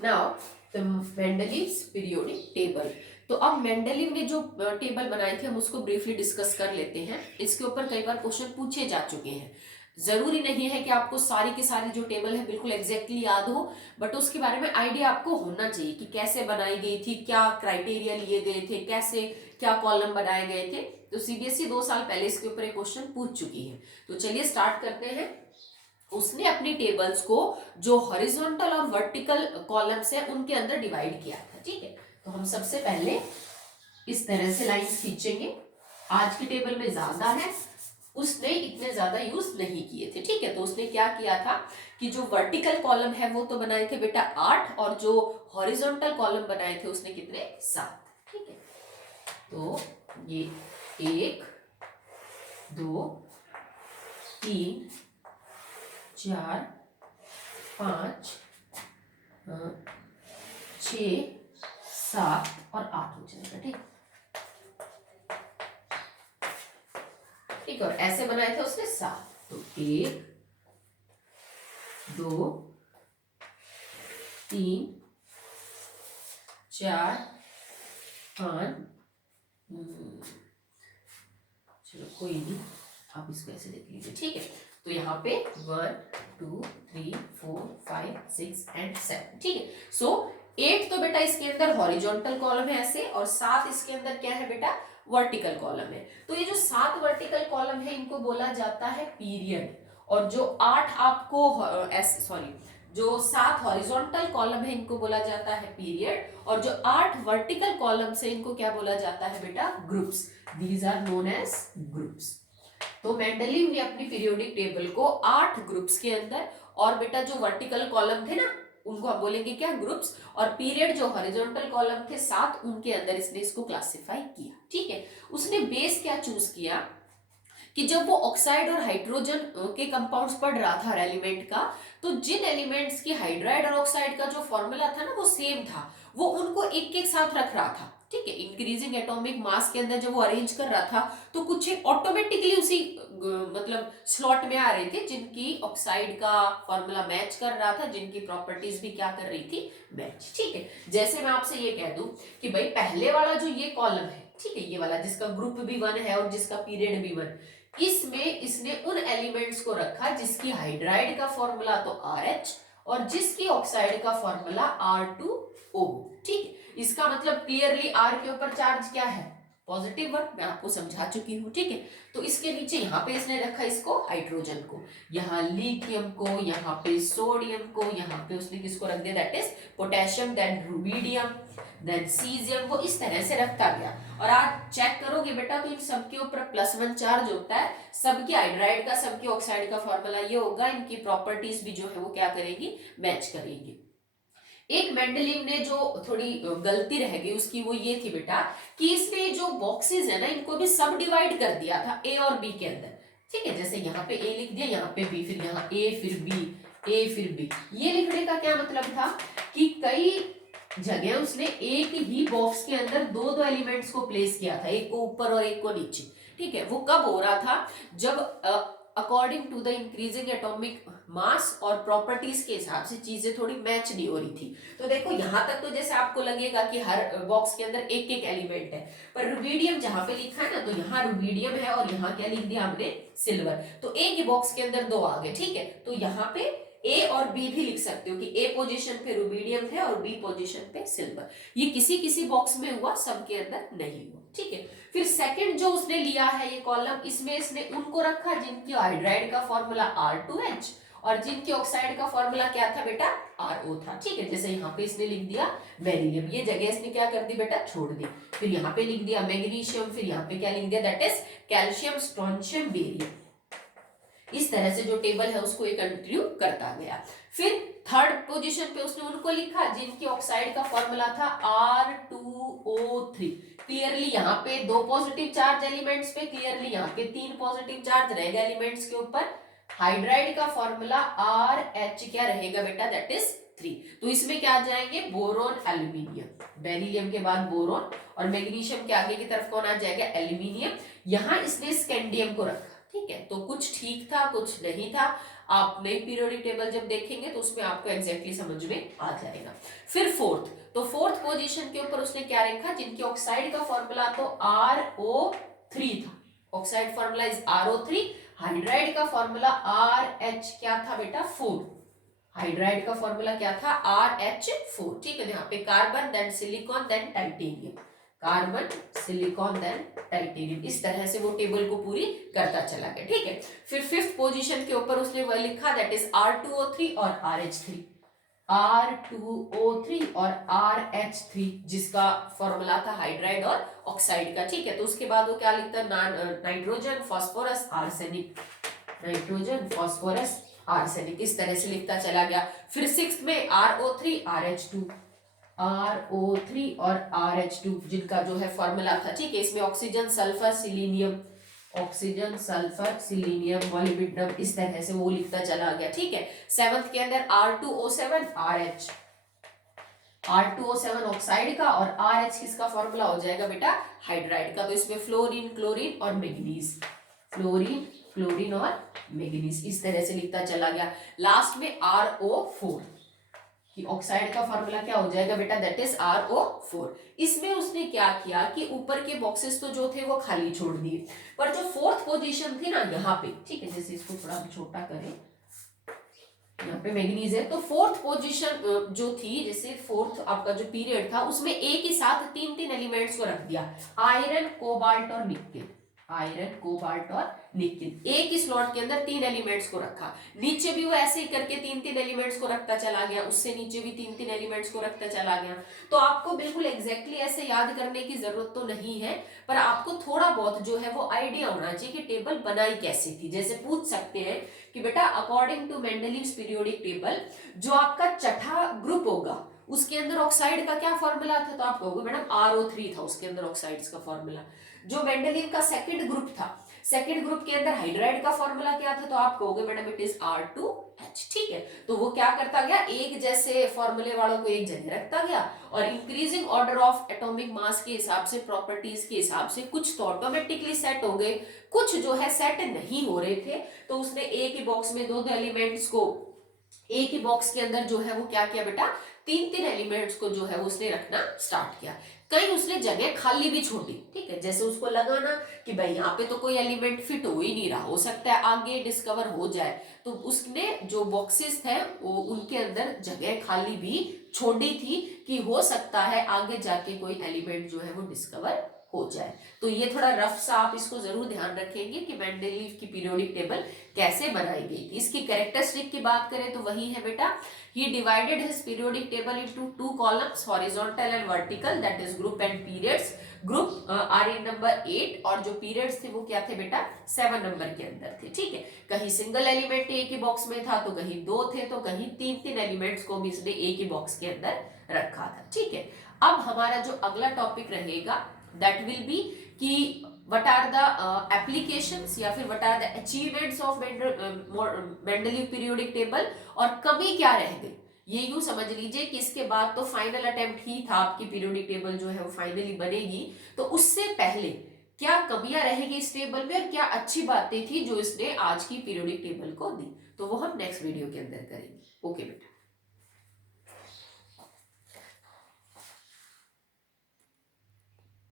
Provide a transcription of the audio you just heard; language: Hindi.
Now the Mendeleev's periodic table. तो अब मेंडलीव ने जो टेबल बनाए थे हम उसको ब्रीफली डिस्कस कर लेते हैं। इसके ऊपर कई बार क्वेश्चन पूछे जा चुके हैं। जरूरी नहीं है कि आपको सारी की सारी जो टेबल है बिल्कुल एग्जैक्टली याद हो, बट उसके बारे में आइडिया आपको होना चाहिए कि कैसे बनाई गई थी, क्या क्राइटेरिया लिए गए थे, कैसे क्या कॉलम बनाए गए थे। तो सीबीएसई 2 साल पहले इसके ऊपर एक क्वेश्चन पूछ चुकी है। तो चलिए स्टार्ट करते हैं। उसने अपनी टेबल्स को जो हॉरिजॉन्टल और वर्टिकल कॉलम्स है उनके अंदर डिवाइड किया था। ठीक है, तो हम सबसे पहले इस तरह से लाइंस खींचेंगे। आज की टेबल में ज्यादा है, उसने इतने ज्यादा यूज नहीं किए थे। ठीक है, तो उसने क्या किया था कि जो वर्टिकल कॉलम है वो तो बनाए थे बेटा 8, और जो हॉरिजॉन्टल कॉलम बनाए थे उसने कितने 7। ठीक है, तो ये 1 2 3 4 5 6 7 और 8 हो जाएगा। ठीक ठीक, और ऐसे बनाए थे उसने 7। तो 1 2 3 4 5, चलो कोई नहीं, आप इसको ऐसे देख लीजिए। ठीक है, तो यहाँ पे 1 2 3 4 5 6 एंड 7। ठीक है, सो 8 तो बेटा इसके अंदर हॉरिजॉन्टल कॉलम है ऐसे, और 7 इसके अंदर क्या है बेटा, वर्टिकल कॉलम है। तो ये जो 7 वर्टिकल कॉलम है इनको बोला जाता है पीरियड, और जो 8 आपको सॉरी जो 7 हॉरिजॉन्टल कॉलम है इनको बोला जाता है पीरियड, और जो 8 वर्टिकल कॉलम है इनको क्या बोला जाता है बेटा, groups. These are known as groups. तो मेंडलीव ने अपनी पीरियोडिक टेबल को 8 ग्रुप्स के अंदर, और बेटा जो वर्टिकल कॉलम थे ना उनको हम बोलेंगे क्या, ग्रुप्स, और पीरियड जो हॉरिजॉन्टल कॉलम थे 7 उनके अंदर इसने इसको क्लासिफाई किया। ठीक है, उसने बेस क्या चूज किया कि जब वो ऑक्साइड और हाइड्रोजन के कंपाउंड्स पढ़ रहा था हर एलिमेंट का, तो जिन एलिमेंट्स की हाइड्राइड और ऑक्साइड का जो फॉर्मूला था ना वो सेम था, वो उनको एक एक साथ रख रहा था। ठीक है, इंक्रीजिंग एटॉमिक मास के अंदर जब वो अरेंज कर रहा था तो कुछ एक ऑटोमेटिकली उसी मतलब स्लॉट में आ रहे थे जिनकी ऑक्साइड का फॉर्मूला मैच कर रहा था, जिनकी प्रॉपर्टीज भी क्या कर रही थी, मैच। ठीक है, जैसे मैं आपसे ये कह दूं कि भाई पहले वाला जो ये कॉलम है, ठीक है, ये वाला जिसका ग्रुप भी 1 है और जिसका पीरियड भी 1, इसमें इसने उन एलिमेंट्स को रखा जिसकी हाइड्राइड का फॉर्मूला तो RH और जिसकी ऑक्साइड का फॉर्मूला R2O। ठीक है, इसका मतलब क्लियरली R के ऊपर चार्ज क्या है, पॉजिटिव 1, मैं आपको समझा चुकी हूं। ठीक है, तो इसके नीचे यहाँ पे इसने रखा इसको हाइड्रोजन को, यहाँ लिथियम को, यहाँ पे सोडियम को, यहाँ पे उसने किसको रख दिया, that is potassium, then rubidium, then caesium, वो इस तरह से रखता गया। और आप चेक करोगे बेटा तो इन सबके ऊपर +1 चार्ज होता है, सबके हाइड्राइड का सबके ऑक्साइड का फॉर्मूला ये होगा, इनकी प्रॉपर्टीज भी जो है वो क्या करेगी, मैच करेगी। एक मेंडलीव ने जो थोड़ी गलती रह गई उसकी वो ये थी बेटा कि इसने जो बॉक्सेस है ना इनको भी सब डिवाइड कर दिया था ए और बी के अंदर। ठीक है, जैसे यहाँ पे ए लिख दिया, यहाँ पे बी, फिर यहाँ ए फिर बी, ए फिर बी। ये लिखने का क्या मतलब था कि कई जगह उसने एक ही बॉक्स के अंदर दो दो एलिमेंट्स को प्लेस किया था, एक को ऊपर और एक को नीचे। ठीक है, वो कब हो रहा था, जब according to the increasing atomic mass और प्रॉपर्टीज के हिसाब से चीजें थोड़ी मैच नहीं हो रही थी। तो देखो यहां तक तो जैसे आपको लगेगा कि हर बॉक्स के अंदर एक एक एलिमेंट है, पर रुबीडियम जहां पे लिखा है ना तो यहाँ रुबीडियम है और यहाँ क्या लिख दिया हमने, सिल्वर। तो एक ही बॉक्स के अंदर दो आ गए। ठीक है, तो यहाँ पे ए और बी भी लिख सकते हो कि ए पोजीशन पे रुबीडियम है और बी पोजीशन पे सिल्वर। ये किसी किसी बॉक्स में हुआ, सबके अंदर नहीं हुआ। ठीक है, फिर सेकंड जो उसने लिया है ये कॉलम, इसमें इसने उनको रखा जिनकी हाइड्राइड का फॉर्मूला R2H और जिनकी ऑक्साइड का फॉर्मूला क्या था बेटा, RO था। ठीक है, जैसे यहाँ पे इसने लिख दिया बेरिलियम, ये जगह इसने क्या कर दी बेटा, छोड़ दी। फिर यहाँ पे लिख दिया मैग्नीशियम, फिर यहाँ पे क्या लिख दिया, that is calcium, strontium, barium. इस तरह से जो टेबल है उसको ये कंटिन्यू करता गया। फिर थर्ड पोजीशन पे उसने उनको लिखा जिनकी ऑक्साइड का फॉर्मूला था R2O3। क्लियरली यहाँ पे 2 पॉजिटिव चार्ज एलिमेंट्स पे, क्लियरली यहाँ पे 3 पॉजिटिव चार्ज रहेगा एलिमेंट्स के ऊपर। हाइड्राइड का फॉर्मूला RH क्या रहेगा बेटा, दैट इज 3। तो इसमें क्या आ जाएंगे, बोरोन, एल्यूमिनियम, बेरिलियम के बाद बोरोन, और मैग्नीशियम के आगे की तरफ कौन आ जाएगा, एल्यूमिनियम। यहाँ इसने स्कैंडियम को रखा। ठीक है, तो कुछ ठीक था कुछ नहीं था। आप नई पीरियोडिक टेबल जब देखेंगे तो उसमें आपको एग्जैक्टली समझ में आ जाएगा। फिर फोर्थ, तो फोर्थ पोजीशन के ऊपर उसने क्या रखा, जिनके ऑक्साइड का फॉर्मूला तो RO3 था, oxide formula is RO3, hydride का फॉर्मूला RH क्या था बेटा 4, हाइड्राइड का फॉर्मूला क्या था RH4, ठीक है। यहाँ पे carbon then silicon then titanium, carbon silicon then titanium, इस तरह से वो टेबल को पूरी करता चला गया, ठीक है। फिर फिफ्थ पोजीशन के ऊपर उसने वह लिखा दैट इज R2O3 और RH3, R2O3 और RH3 जिसका फॉर्मूला था हाइड्राइड और ऑक्साइड का, ठीक है। तो उसके बाद वो क्या लिखता है, nitrogen phosphorus arsenic, nitrogen phosphorus arsenic, इस तरह से लिखता चला गया। फिर सिक्स्थ में RO3 RH2, RO3 और RH2 जिनका जो है फॉर्मूला था, ठीक है। इसमें oxygen sulphur selenium, oxygen sulphur selenium molybdenum, इस तरह से वो लिखता चला गया, ठीक है। सेवंथ के अंदर R2O7 RH, R2O7 ऑक्साइड का और RH किसका फॉर्मूला हो जाएगा बेटा हाइड्राइड का, तो इसमें फ्लोरीन क्लोरीन और मैग्नीज, फ्लोरीन क्लोरीन और मैग्नीज, इस तरह से लिखता चला गया। लास्ट में RO4 कि ऑक्साइड का फॉर्मूला क्या हो जाएगा बेटा दैट इज RO4। इसमें उसने क्या किया कि ऊपर के बॉक्सेस तो जो थे वो खाली छोड़ दिए, पर जो फोर्थ पोजीशन थी ना यहाँ पे, ठीक है, जैसे इसको थोड़ा छोटा करें, यहाँ पे मैग्नीज है, तो फोर्थ पोजीशन जो थी, जैसे फोर्थ आपका जो पीरियड था उसमें एक ही साथ तीन तीन एलिमेंट्स को रख दिया, आयरन कोबाल्ट और निकेल, आयरन कोबाल्ट और निकेल, एक ही स्लॉट के अंदर तीन एलिमेंट्स को रखा। नीचे भी वो ऐसे ही करके तीन तीन एलिमेंट्स को रखता चला गया, उससे नीचे भी तीन तीन एलिमेंट्स को रखता चला गया। तो आपको बिल्कुल एग्जैक्टली ऐसे याद करने की जरूरत तो नहीं है, पर आपको थोड़ा बहुत जो है वो आइडिया होना चाहिए कि टेबल बनाई कैसे थी। जैसे पूछ सकते हैं कि बेटा according to Mendeleev's periodic table जो आपका छठा ग्रुप होगा उसके अंदर ऑक्साइड का क्या फॉर्मूला था, तो आप कहोगे मैडम RO3 था उसके अंदर ऑक्साइड्स का फॉर्मूला। जो मेंडलीव का सेकंड ग्रुप था, सेकंड ग्रुप के अंदर हाइड्राइड का फॉर्मूला क्या था, तो आप कहोगे मैडम इट इज R2H, ठीक है। तो वो क्या करता गया, एक जैसे फॉर्मूले वालों को एक जगह रखता गया और increasing order of atomic mass के हिसाब से, प्रॉपर्टीज के हिसाब से कुछ तो ऑटोमेटिकली सेट हो गए, कुछ जो है सेट नहीं हो रहे थे, तो उसने एक ही बॉक्स में दो दो एलिमेंट्स को, एक ही बॉक्स के अंदर जो है वो क्या किया बेटा तीन तीन एलिमेंट्स को जो है उसने रखना स्टार्ट किया। कहीं उसने जगह खाली भी छोड़ी, ठीक है, जैसे उसको लगा ना कि भाई यहाँ पे तो कोई एलिमेंट फिट हो ही नहीं रहा, हो सकता है आगे डिस्कवर हो जाए, तो उसने जो बॉक्सेस थे वो उनके अंदर जगह खाली भी छोड़ी थी कि हो सकता है आगे जाके कोई एलिमेंट जो है वो डिस्कवर हो जाए। तो ये थोड़ा रफ सा आप इसको जरूर ध्यान रखेंगे कि मेंडलीव की पीरियोडिक टेबल कैसे बनाई गई थी। इसकी कैरेक्टरिस्टिक की बात करें तो वही है बेटा, he divided his periodic table into two columns horizontal and vertical, that is group and periods। Group are in number 8 और जो पीरियड्स थे वो क्या थे बेटा 7 नंबर के अंदर थे, ठीक है। कहीं सिंगल एलिमेंट एक ही बॉक्स में था, तो कहीं दो थे, तो कहीं तीन तीन एलिमेंट्स को भी इसने एक ही बॉक्स के अंदर रखा था, ठीक है। अब हमारा जो अगला टॉपिक रहेगा दैट विल बी कि what are the applications या फिर what are the achievements of Mendeleev periodic table, और कमी क्या रह गई। ये यूं समझ लीजिए कि इसके बाद तो फाइनल अटेम्प्ट ही था, आपकी पीरियोडिक टेबल जो है वो फाइनली बनेगी, तो उससे पहले क्या कमियां रहेगी इस टेबल में और क्या अच्छी बातें थी जो इसने आज की पीरियोडिक टेबल को दी, तो वो हम नेक्स्ट वीडियो के अंदर करेंगे। ओके बेटा।